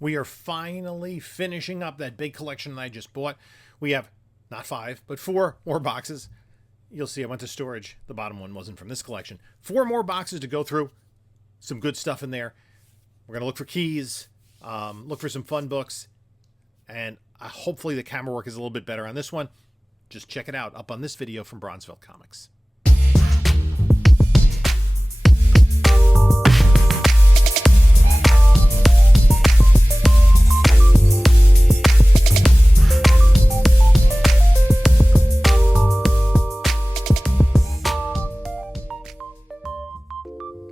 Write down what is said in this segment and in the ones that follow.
We are finally finishing up that big collection that I just bought. We have not 5, but 4 more boxes. You'll see I went to storage. The bottom one wasn't from this collection. 4 more boxes to go through. Some good stuff in there. We're going to look for keys, look for some fun books, and hopefully the camera work is a little bit better on this one. Just check it out up on this video from Bronzeville Comics.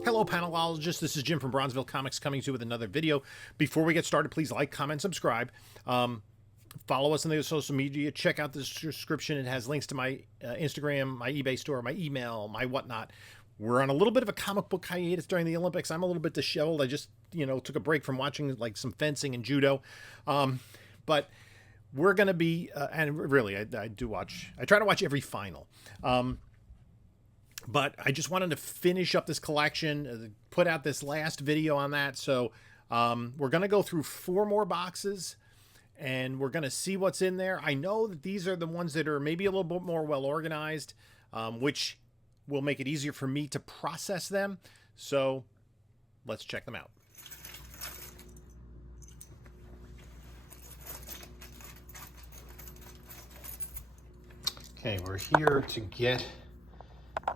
Hello, panelologists. This is Jim from Bronzeville Comics coming to you with another video. Before we get started, please like, comment, subscribe. Follow us on the social media. Check out the description. It has links to my Instagram, my eBay store, my email, my whatnot. We're on a little bit of a comic book hiatus during the Olympics. I'm a little bit disheveled. I just, took a break from watching like some fencing and judo. But we're going to be, and really, I try to watch every final. But I just wanted to finish up this collection, put out this last video on that. So we're going to go through 4 more boxes and we're going to see what's in there. I know that these are the ones that are maybe a little bit more well organized, which will make it easier for me to process them. So let's check them out. Okay, we're here to get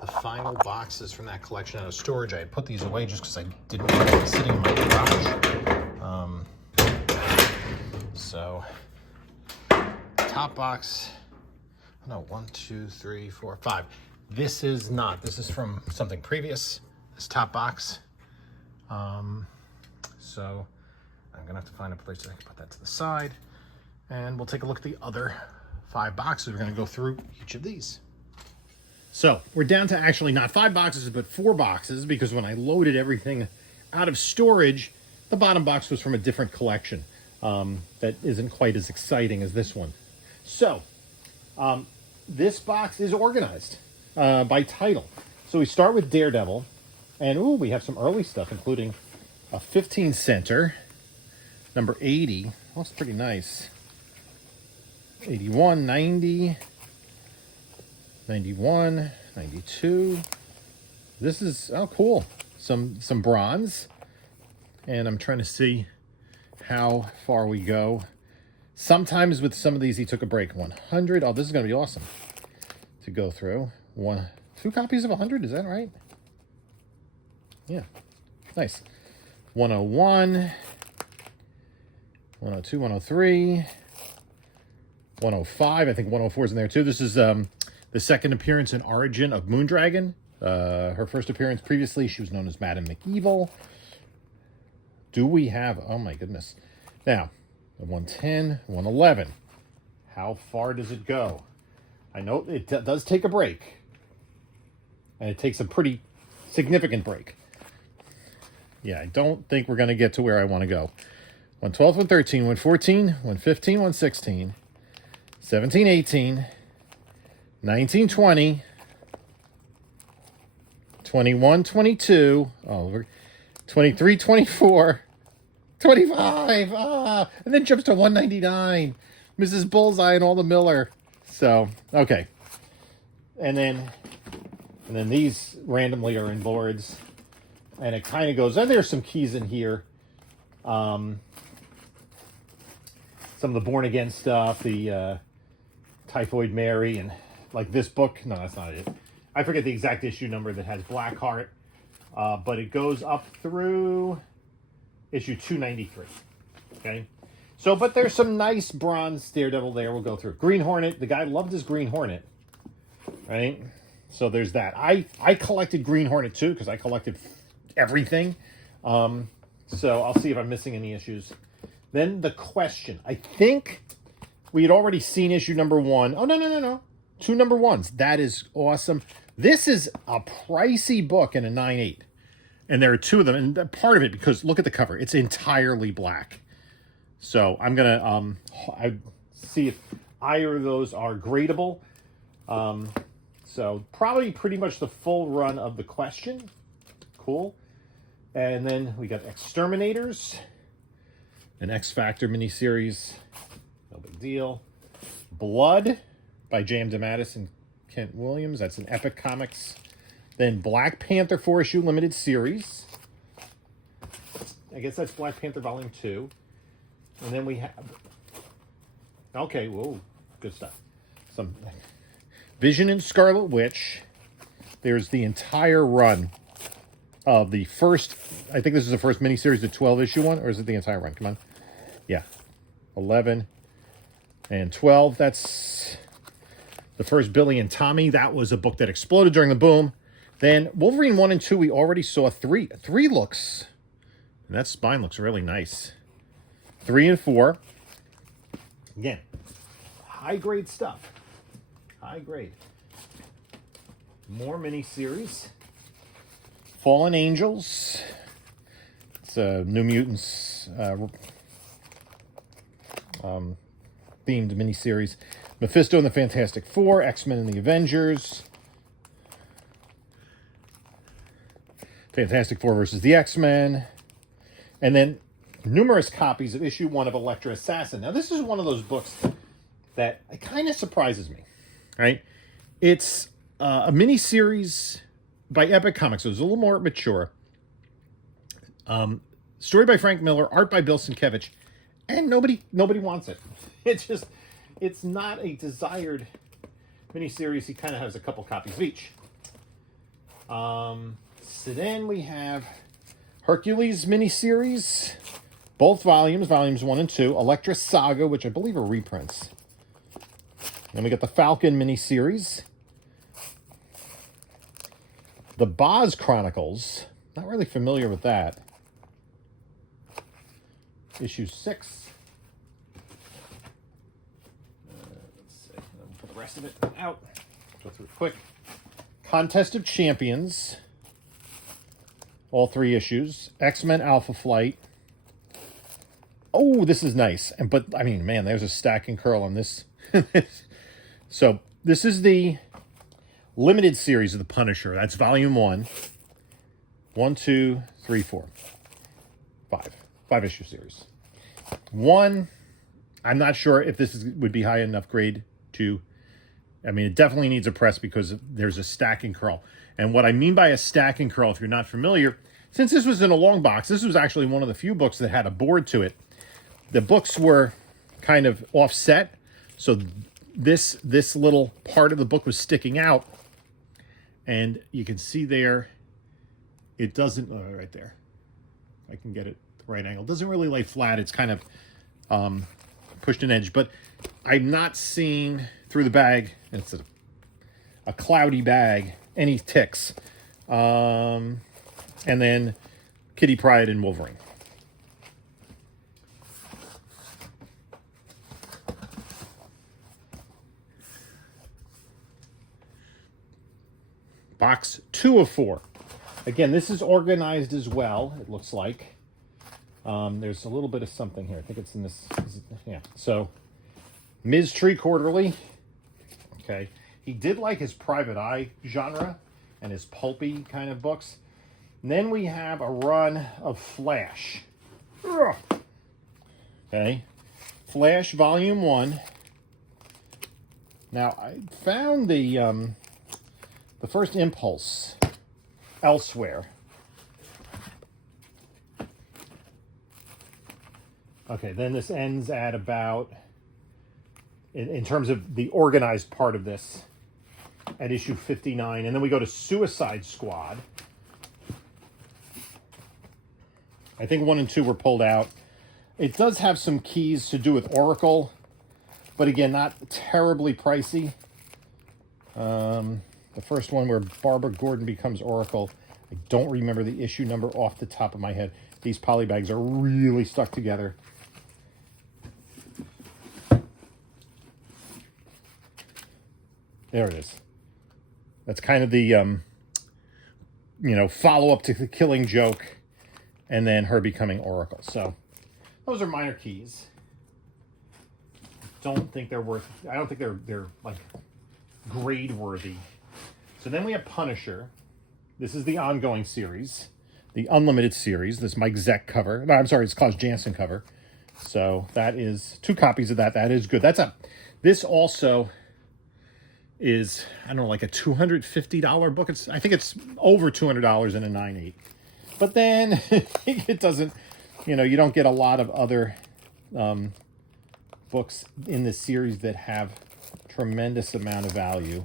the final boxes from that collection out of storage. I had put these away just because I didn't want them sitting in my garage. So, top box, no, 1, 2, 3, 4, 5. This is from something previous, this top box. So, I'm gonna have to find a place that I can put that to the side. And we'll take a look at the other 5 boxes. We're gonna go through each of these. So we're down to actually not 5 boxes, but 4 boxes, because when I loaded everything out of storage, the bottom box was from a different collection that isn't quite as exciting as this one. So this box is organized by title. So we start with Daredevil, and we have some early stuff, including a 15 center, number 80. Oh, that's pretty nice. 81, 90. 91, 92. This is, oh, cool. Some bronze. And I'm trying to see how far we go. Sometimes with some of these, he took a break. 100. Oh, this is going to be awesome to go through. 2 copies of 100. Is that right? Yeah. Nice. 101. 102, 103. 105. I think 104 is in there too. This is the second appearance in Origin of Moondragon. Her first appearance previously, she was known as Madame McEvil. Do we have... Oh, my goodness. Now, 110, 111. How far does it go? I know it does take a break. And it takes a pretty significant break. Yeah, I don't think we're going to get to where I want to go. 112, 113, 114, 115, 116, 17, 18... 19, 20, 21, 22, 23, 24, 25, and then jumps to 199. Mrs. Bullseye and all the Miller. So, okay. And then these randomly are in boards. And it kind of goes, and there's some keys in here. Some of the Born Again stuff, the Typhoid Mary, and like this book. No, that's not it. I forget the exact issue number that has Blackheart, but it goes up through issue 293. Okay, so but there's some nice bronze Daredevil there. We'll go through Green Hornet. The guy loved his Green Hornet, right? So there's that. I collected Green Hornet too because I collected everything. So I'll see if I'm missing any issues. Then the Question. I think we had already seen issue number 1. Oh, no. 2 number 1s. That is awesome. This is a pricey book in a 9.8. And there are 2 of them. And part of it, because look at the cover. It's entirely black. So I'm going to see if either of those are gradable. So probably pretty much the full run of the Question. Cool. And then we got Exterminators. An X Factor miniseries. No big deal. Blood by J.M. DeMatteis and Kent Williams. That's an Epic Comics. Then Black Panther 4-issue limited series. I guess that's Black Panther Volume 2. And then we have... Okay, whoa. Good stuff. Some Vision and Scarlet Witch. There's the entire run of the first... I think this is the first miniseries, the 12-issue one. Or is it the entire run? Come on. Yeah. 11 and 12. That's the first Billy and Tommy. That was a book that exploded during the boom. Then Wolverine 1 and 2, we already saw 3. 3 looks... And that spine looks really nice. 3 and 4. Again, high-grade stuff. High grade. More miniseries. Fallen Angels. It's a New Mutants themed miniseries. Mephisto and the Fantastic Four. X-Men and the Avengers. Fantastic Four versus the X-Men. And then numerous copies of issue 1 of Elektra Assassin. Now, this is one of those books that kind of surprises me, right? It's a mini-series by Epic Comics, so it's a little more mature. Story by Frank Miller, art by Bill Sienkiewicz, and nobody wants it. It's not a desired mini-series. He kind of has a couple copies of each. So then we have Hercules miniseries, both volumes 1 and 2. Elektra Saga, which I believe are reprints. Then we got the Falcon miniseries. The Boz Chronicles. Not really familiar with that. Issue 6. Let's see. I'll put the rest of it out. Go through it quick. Contest of Champions. All 3 issues. X-Men Alpha Flight. Oh, this is nice. But, I mean, man, there's a stack and curl on this. So, this is the limited series of The Punisher. That's volume 1. 1, 2, 3, 4. 5. 5-issue series. 1, I'm not sure if this would be high enough grade to... I mean, it definitely needs a press because there's a stack and curl. And what I mean by a stack and curl, if you're not familiar, since this was in a long box, this was actually one of the few books that had a board to it. The books were kind of offset, so this little part of the book was sticking out. And you can see there, it doesn't, right there. I can get it the right angle. It doesn't really lay flat. It's kind of pushed an edge. But I'm not seeing through the bag, it's a cloudy bag, any ticks. And then Kitty Pryde and Wolverine. Box 2 of 4. Again, this is organized as well, it looks like. There's a little bit of something here. I think it's in this. Yeah. So, Ms. Tree Quarterly. Okay. He did like his Private Eye genre and his pulpy kind of books. And then we have a run of Flash. Okay. Flash Volume 1. Now, I found the first Impulse elsewhere. Okay, then this ends at about, in terms of the organized part of this, at issue 59. And then we go to Suicide Squad. I think 1 and 2 were pulled out. It does have some keys to do with Oracle, but again, not terribly pricey. The first one where Barbara Gordon becomes Oracle. I don't remember the issue number off the top of my head. These poly bags are really stuck together. There it is. That's kind of the, follow-up to The Killing Joke, and then her becoming Oracle. So, those are minor keys. I don't think they're like grade worthy. So then we have Punisher. This is the ongoing series, the Unlimited series. This Mike Zeck cover. No, I'm sorry, it's Klaus Janson cover. So that is 2 copies of that. That is good. This also is, I don't know, like a $250 book. I think it's over $200 in a 9.8. But then it doesn't, you don't get a lot of other books in this series that have tremendous amount of value.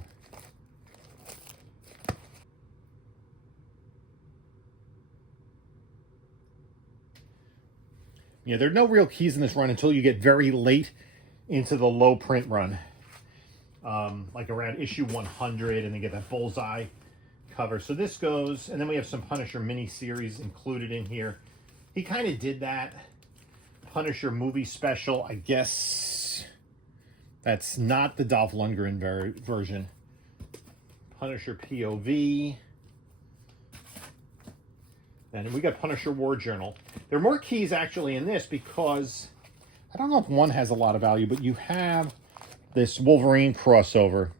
Yeah, there are no real keys in this run until you get very late into the low print run. Like around issue 100, and then get that bullseye cover. So this goes, and then we have some Punisher mini-series included in here. He kind of did that. Punisher movie special, I guess that's not the Dolph Lundgren version. Punisher POV. And we got Punisher War Journal. There are more keys actually in this because I don't know if one has a lot of value, but you have this Wolverine crossover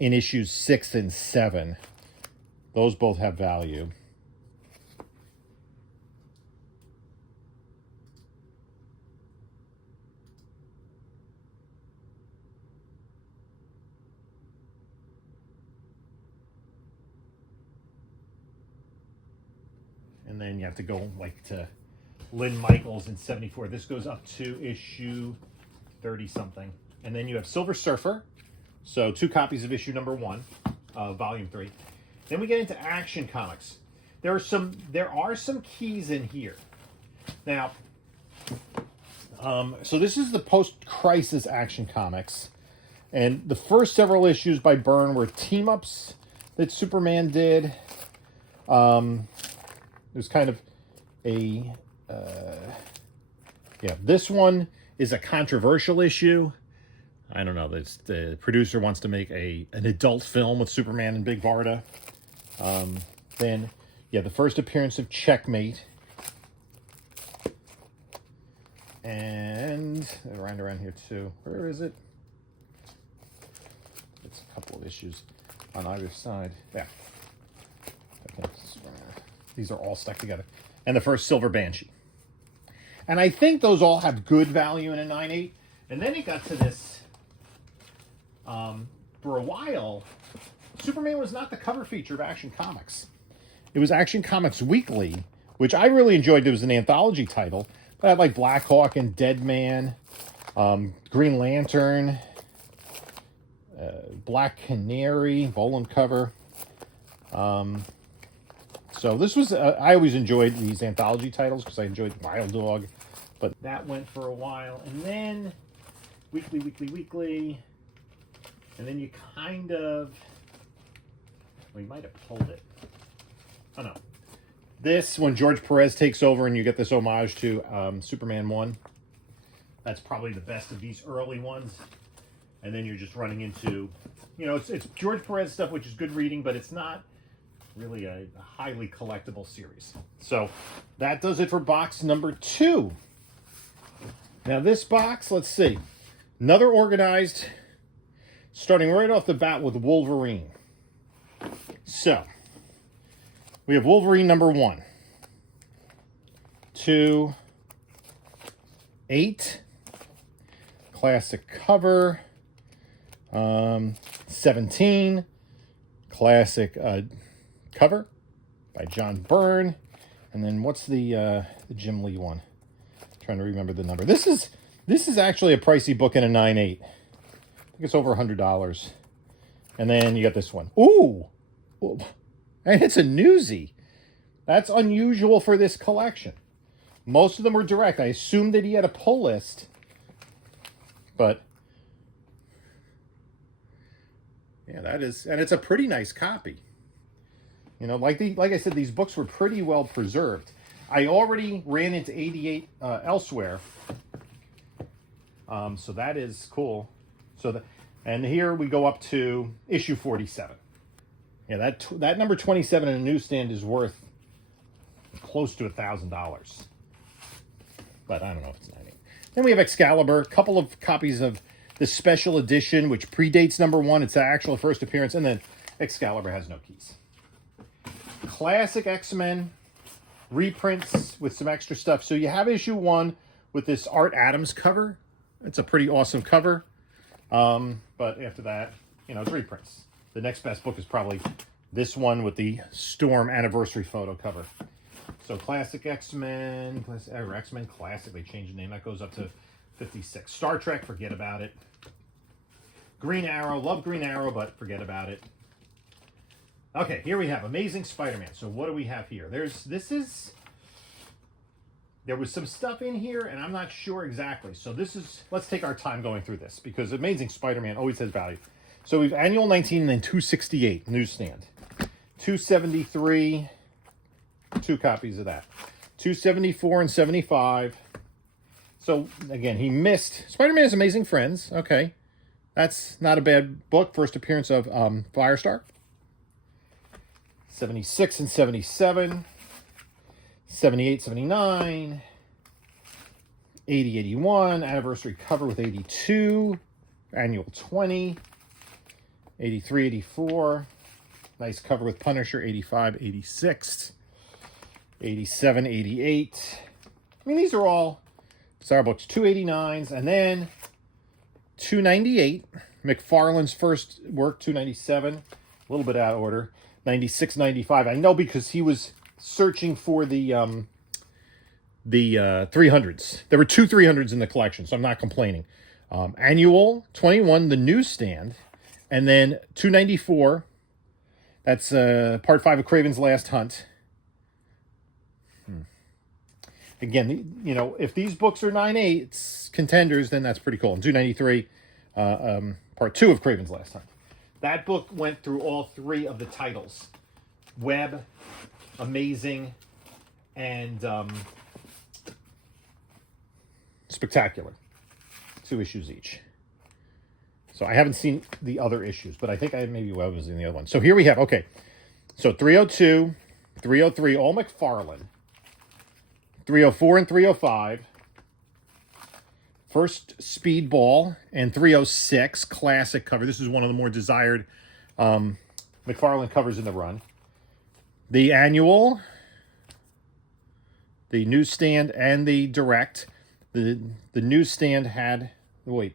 in issues 6 and 7. Those both have value. And then you have to go like to Lynn Michaels in 74. This goes up to issue 30 something. And then you have Silver Surfer. So 2 copies of issue number 1, volume 3. Then we get into Action Comics. There are some keys in here. Now, so this is the post-crisis Action Comics. And the first several issues by Byrne were team-ups that Superman did. There's kind of a, this one is a controversial issue. I don't know, the producer wants to make an adult film with Superman and Big Barda. Then, the first appearance of Checkmate. And around here too. Where is it? It's a couple of issues on either side. Yeah. These are all stuck together. And the first Silver Banshee. And I think those all have good value in a 9.8. And then it got to this, for a while, Superman was not the cover feature of Action Comics. It was Action Comics Weekly, which I really enjoyed. It was an anthology title. But I had like Black Hawk and Deadman, Green Lantern, Black Canary, Volan cover. So this was, I always enjoyed these anthology titles because I enjoyed Wild Dog. But that went for a while. And then Weekly. And then you kind of, well, you might have pulled it. Oh, no. This, when George Perez takes over and you get this homage to Superman 1. That's probably the best of these early ones. And then you're just running into, it's George Perez stuff, which is good reading, but it's not really a highly collectible series. So that does it for box number 2. Now this box, let's see. Another organized, starting right off the bat with Wolverine. So we have Wolverine number 1, 2, 8, classic cover, 17, classic cover by John Byrne, and then what's the Jim Lee one? I'm trying to remember the number. This is actually a pricey book in a 9.8. I think it's over $100. And then you got this one. Ooh, and it's a newsie. That's unusual for this collection. Most of them were direct. I assumed that he had a pull list, but yeah, that is, and it's a pretty nice copy. Like I said, these books were pretty well preserved. I already ran into 88 elsewhere, so that is cool. And here we go up to issue 47. Yeah, that number 27 in a newsstand is worth close to $1,000. But I don't know if it's 90. Then we have Excalibur, a couple of copies of the special edition, which predates number 1. It's the actual first appearance, and then Excalibur has no keys. Classic X-Men reprints with some extra stuff. So you have issue 1, with this Art Adams cover. It's a pretty awesome cover. But after that, you know, it's reprints. The next best book is probably this one with the Storm anniversary photo cover. So Classic X-Men, or X-Men Classic, they changed the name. That goes up to 56. Star Trek, forget about it. Green Arrow, love Green Arrow, but forget about it. Okay, here we have Amazing Spider-Man. So what do we have here? There was some stuff in here, and I'm not sure exactly. So let's take our time going through this, because Amazing Spider-Man always has value. So we've Annual 19 and then 268, newsstand. 273, 2 copies of that. 274 and 75. So, again, he missed Spider-Man's Amazing Friends. Okay. That's not a bad book. First appearance of Firestar. 76 and 77. 78, 79. 80, 81. Anniversary cover with 82. Annual 20. 83, 84. Nice cover with Punisher. 85, 86. 87, 88. I mean, these are all Star books. 289s. And then 298. McFarlane's first work, 297. A little bit out of order. 96, 95. I know because he was searching for the 300s. There were 2 300s in the collection, so I'm not complaining. Annual 21, the newsstand. And then 294. That's part 5 of Kraven's Last Hunt. Again, you know, if these books are 9/8 contenders, then that's pretty cool. And 293, part 2 of Kraven's Last Hunt. That book went through all 3 of the titles. Web, Amazing, and Spectacular. 2 issues each. So I haven't seen the other issues, but I think maybe Web was in the other one. So here we have, okay. So 302, 303, all McFarlane. 304 and 305. First Speedball and 306 classic cover. This is one of the more desired McFarlane covers in the run. The annual, the newsstand, and the direct. The newsstand had, the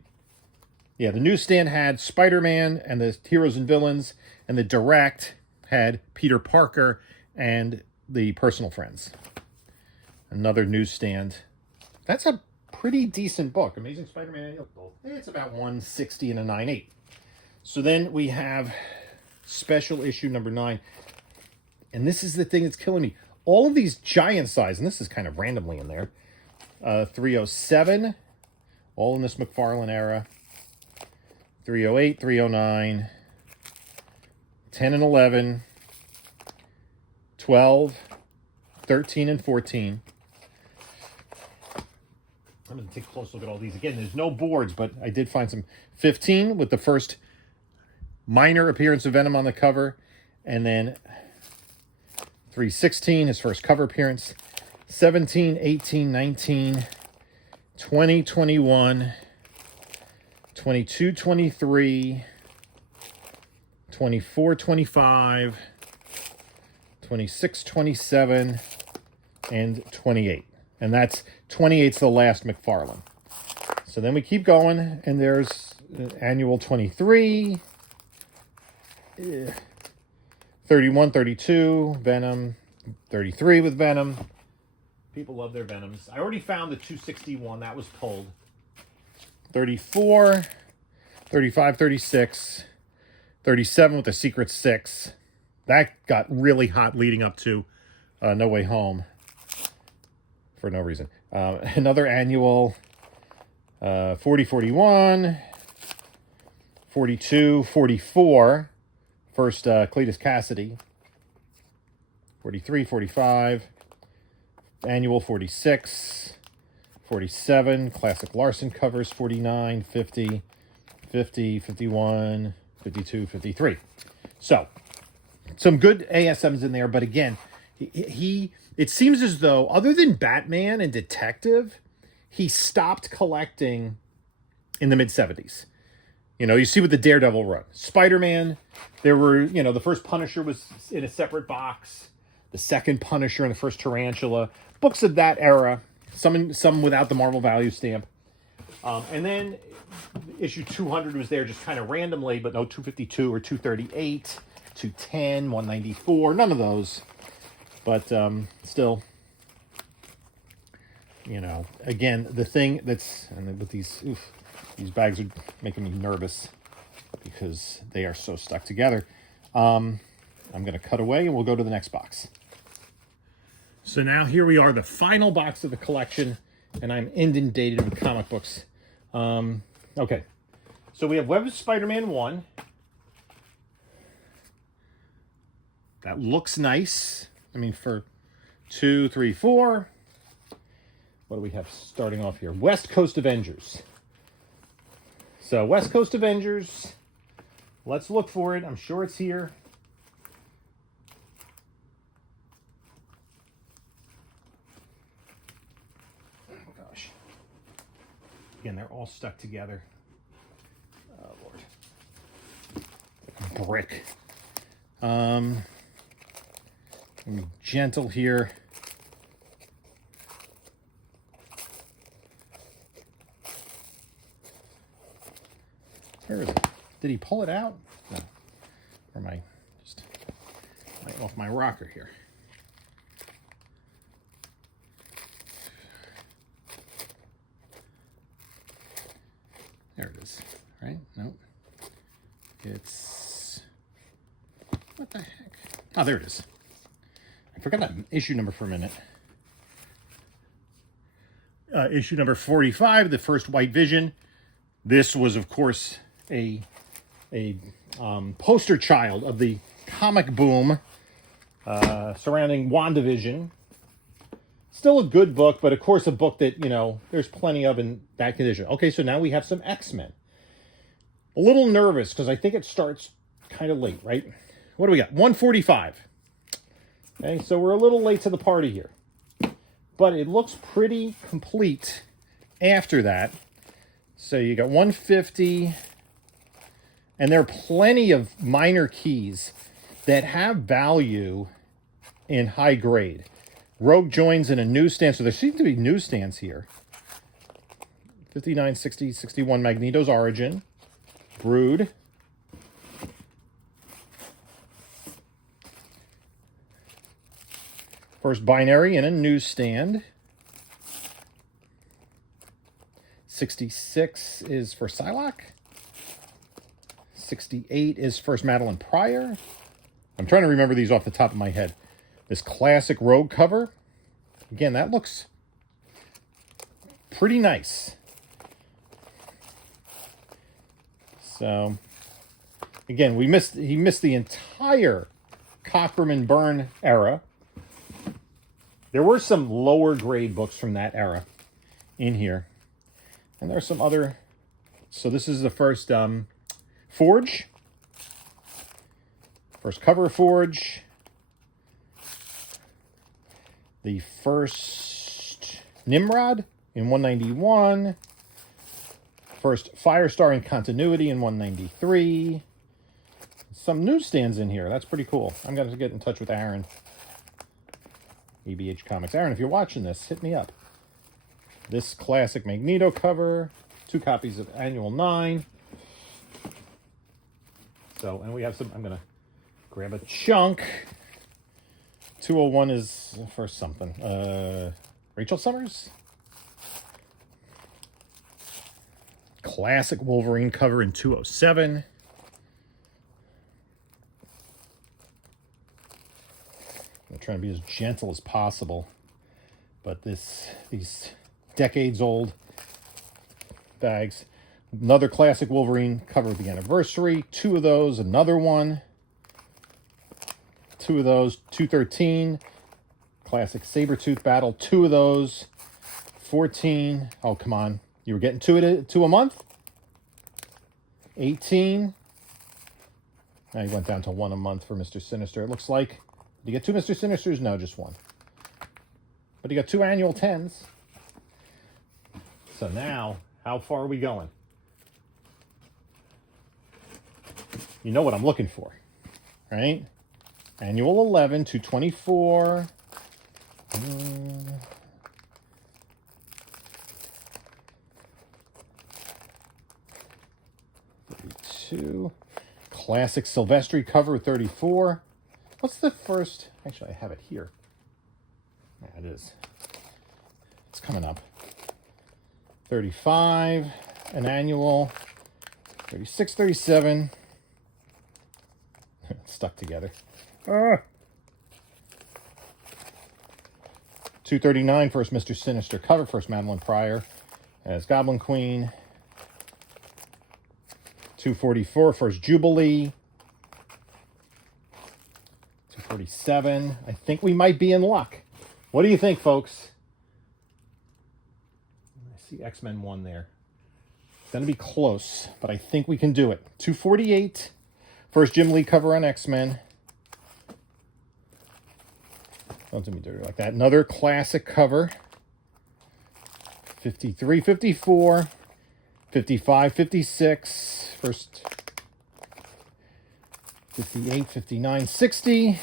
newsstand had Spider-Man and the Heroes and Villains, and the direct had Peter Parker and the Personal Friends. Another newsstand. That's a pretty decent book. Amazing Spider-Man. It's about 160 and a 9/8. So then we have special issue number 9. And this is the thing that's killing me. All of these giant size, and this is kind of randomly in there. 307, all in this McFarlane era. 308, 309, 10 and 11, 12, 13 and 14. I'm going to take a close look at all these. Again, there's no boards, but I did find some. 15 with the first minor appearance of Venom on the cover. And then 316, his first cover appearance. 17, 18, 19, 20, 21, 22, 23, 24, 25, 26, 27, and 28. And that's 28's the last McFarlane. So then we keep going, and there's annual 23, 31, 32, Venom, 33 with Venom. People love their Venoms. I already found the 261. That was pulled. 34, 35, 36, 37 with the Secret 6. That got really hot leading up to No Way Home. For no reason. Another annual 40, 41, 42, 44. First Cletus Cassidy. 43, 45. Annual 46. 47. Classic Larson covers 49, 50, 50, 51, 52, 53. So, some good ASMs in there, but again, it seems as though, other than Batman and Detective, he stopped collecting in the mid-70s. You know, you see with the Daredevil run. Spider-Man, there were, you know, the first Punisher was in a separate box. The second Punisher and the first Tarantula. Books of that era some without the Marvel value stamp. And then issue 200 was there just kind of randomly, but no 252 or 238, 210, 194, none of those. But still, you know, again, the thing that's, and with these bags are making me nervous because they are so stuck together. I'm going to cut away and we'll go to the next box. So now here we are, the final box of the collection, and I'm inundated with comic books. Okay, so we have Web of Spider-Man 1. That looks nice. I mean, for 2, 3, 4. What do we have starting off here? West Coast Avengers. So West Coast Avengers. Let's look for it. I'm sure it's here. Oh, gosh. Again, they're all stuck together. Oh, Lord. Like a brick. Be gentle here. Where is it? Did he pull it out? No. Or am I just right off my rocker here? There it is. Right? Nope. It's... What the heck? Oh, there it is. I forgot that issue number for a minute. Issue number 45, the first White Vision. This was, of course, a poster child of the comic boom surrounding WandaVision. Still a good book, but of course a book that, you know, there's plenty of in that condition. Okay, so now we have some X-Men. A little nervous because I think it starts kind of late, right? What do we got? 145. Okay, so we're a little late to the party here. But it looks pretty complete after that. So you got 150. And there are plenty of minor keys that have value in high grade. Rogue joins in a newsstand. So there seem to be newsstands here. 59, 60, 61 Magneto's Origin. Brood. First Binary in a newsstand. 66 is for Psylocke. 68 is first Madeline Pryor. I'm trying to remember these off the top of my head. This classic Rogue cover. Again, that looks pretty nice. So, again, he missed the entire Cockrum and Byrne era. There were some lower grade books from that era in here. And there are some other... So this is the first Forge. First cover of Forge. The first Nimrod in 191. First Firestar in Continuity in 193. Some newsstands in here. That's pretty cool. I'm going to get in touch with Aaron. EBH Comics. Aaron, if you're watching this, hit me up. This classic Magneto cover. 2 copies of Annual 9. So, and we have some, I'm going to grab a chunk. 201 is for something. Rachel Summers. Classic Wolverine cover in 207. I'm trying to be as gentle as possible. But these decades old bags. Another classic Wolverine cover of the anniversary. 2 of those. Another one. 2 of those. 213. Classic Sabretooth battle. 2 of those. 14. Oh, come on. You were getting 2 a month? 18. Now you went down to 1 a month for Mr. Sinister, it looks like. Did you get 2 Mr. Sinisters? No, just 1. But you got 2 annual 10s. So now, how far are we going? You know what I'm looking for, right? Annual 11, 224. 32. Classic Silvestri cover, 34. What's the first? Actually, I have it here. Yeah, it is. It's coming up. 35, an annual. 36, 37. Stuck together. 239, first Mr. Sinister cover, first Madeline Pryor as Goblin Queen. 244, first Jubilee. 247. I think we might be in luck. What do you think, folks? I see X-Men 1 there. It's going to be close, but I think we can do it. 248, first Jim Lee cover on X-Men. Don't do me dirty like that. Another classic cover. 53, 54, 55, 56. First 58, 59, 60.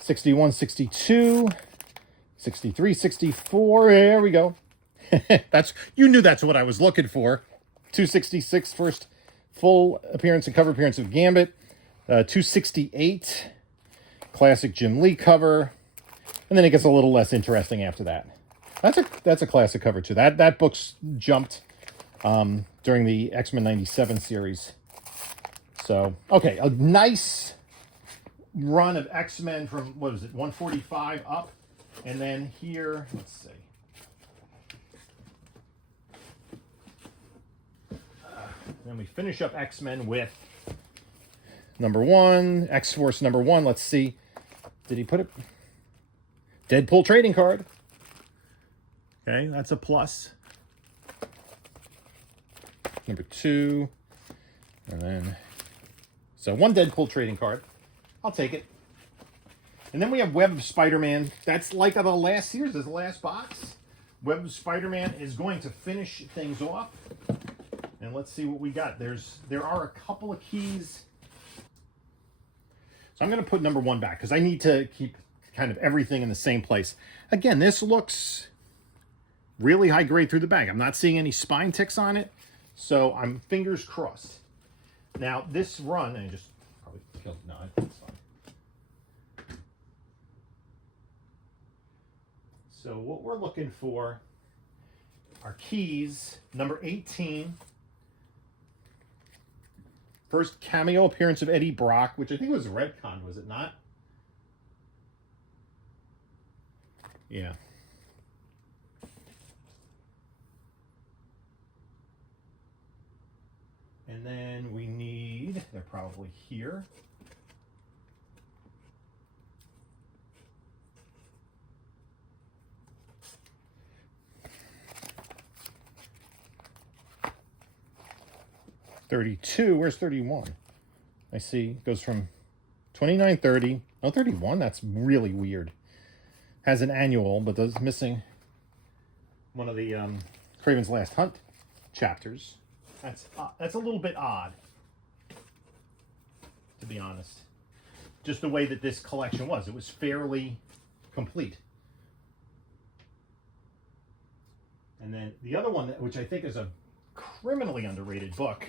61, 62. 63, 64. There we go. You knew that's what I was looking for. 266, first full appearance and cover appearance of Gambit. 268, classic Jim Lee cover. And then it gets a little less interesting after that. That's a classic cover too. That book's jumped during the X-Men 97 series. So, okay, a nice run of X-Men from, what was it, 145 up. And then here, let's see. Then we finish up X-Men with number 1, X-Force number 1. Let's see. Did he put it? Deadpool trading card. Okay, that's a plus. Number 2. And then, so 1 Deadpool trading card. I'll take it. And then we have Web of Spider-Man. That's like the last series, this last box. Web of Spider-Man is going to finish things off. And let's see what we got. There are a couple of keys. So I'm going to put number 1 back because I need to keep kind of everything in the same place. Again, this looks really high grade through the bag. I'm not seeing any spine ticks on it, so I'm fingers crossed. Now, this run, and I just probably killed, no, it's fine. So what we're looking for are keys, number 18. First cameo appearance of Eddie Brock, which I think was Redcon, was it not? Yeah. And then we need, they're probably here. $32. Where's 31? I see. It goes from 29.30. Oh, 31. That's really weird. Has an annual, but does missing one of the Kraven's Last Hunt chapters. That's a little bit odd, to be honest. Just the way that this collection was. It was fairly complete. And then the other one, which I think is a criminally underrated book,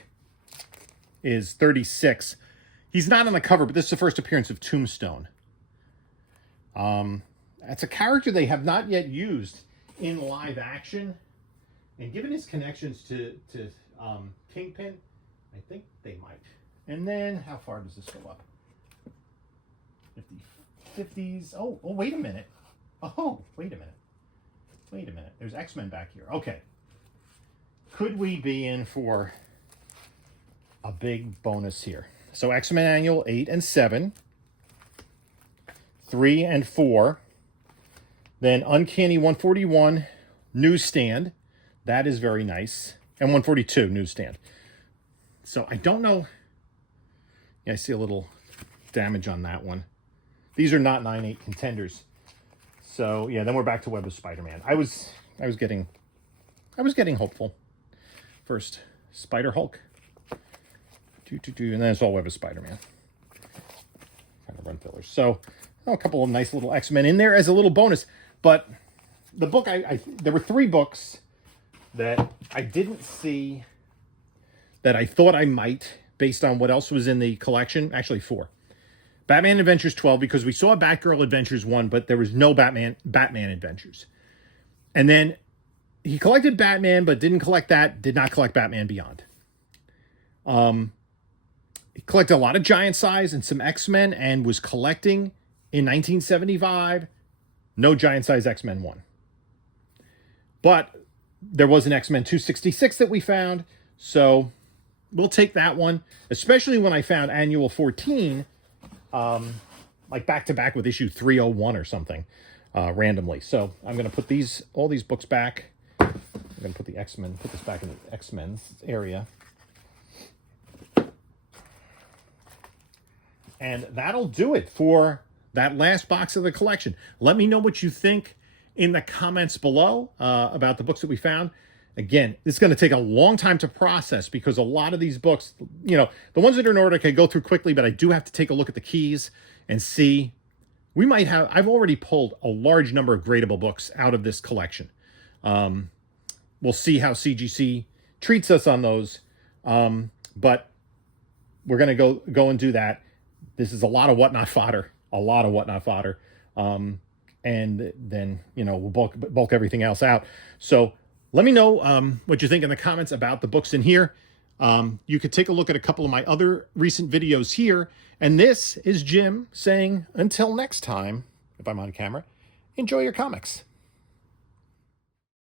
is 36. He's not on the cover, but this is the first appearance of Tombstone. That's a character they have not yet used in live action. And given his connections to Kingpin, I think they might. And then, how far does this go up? 50s. Oh, wait a minute. Oh, wait a minute. Wait a minute. There's X-Men back here. Okay. Could we be in for a big bonus here? So X-Men Annual 8 and 7. 3 and 4. Then Uncanny 141 Newsstand. That is very nice. And 142 Newsstand. So I don't know. Yeah, I see a little damage on that one. These are not 9/8 contenders. So yeah, then we're back to Web of Spider-Man. I was getting hopeful. First, Spider Hulk. And then it's all Web of Spider-Man. Kind of run fillers. So a couple of nice little X-Men in there as a little bonus. But the book, there were 3 books that I didn't see that I thought I might based on what else was in the collection. Actually, 4. Batman Adventures 12, because we saw Batgirl Adventures 1, but there was no Batman Adventures. And then he collected Batman, but didn't collect that, did not collect Batman Beyond. He collected a lot of Giant Size and some X-Men, and was collecting in 1975, no Giant Size X-Men 1. But there was an X-Men 266 that we found, so we'll take that one, especially when I found Annual 14, like back-to-back with issue 301 or something, randomly. So I'm going to put all these books back. I'm going to put the X-Men, put this back in the X-Men area. And that'll do it for that last box of the collection. Let me know what you think in the comments below about the books that we found. Again, it's going to take a long time to process because a lot of these books, you know, the ones that are in order I can go through quickly, but I do have to take a look at the keys and see. We might have, I've already pulled a large number of gradable books out of this collection. We'll see how CGC treats us on those. But we're going to go and do that. This is a lot of whatnot fodder, and then, you know, we'll bulk everything else out. So let me know what you think in the comments about the books in here. You could take a look at a couple of my other recent videos here. And this is Jim saying, until next time, if I'm on camera, enjoy your comics.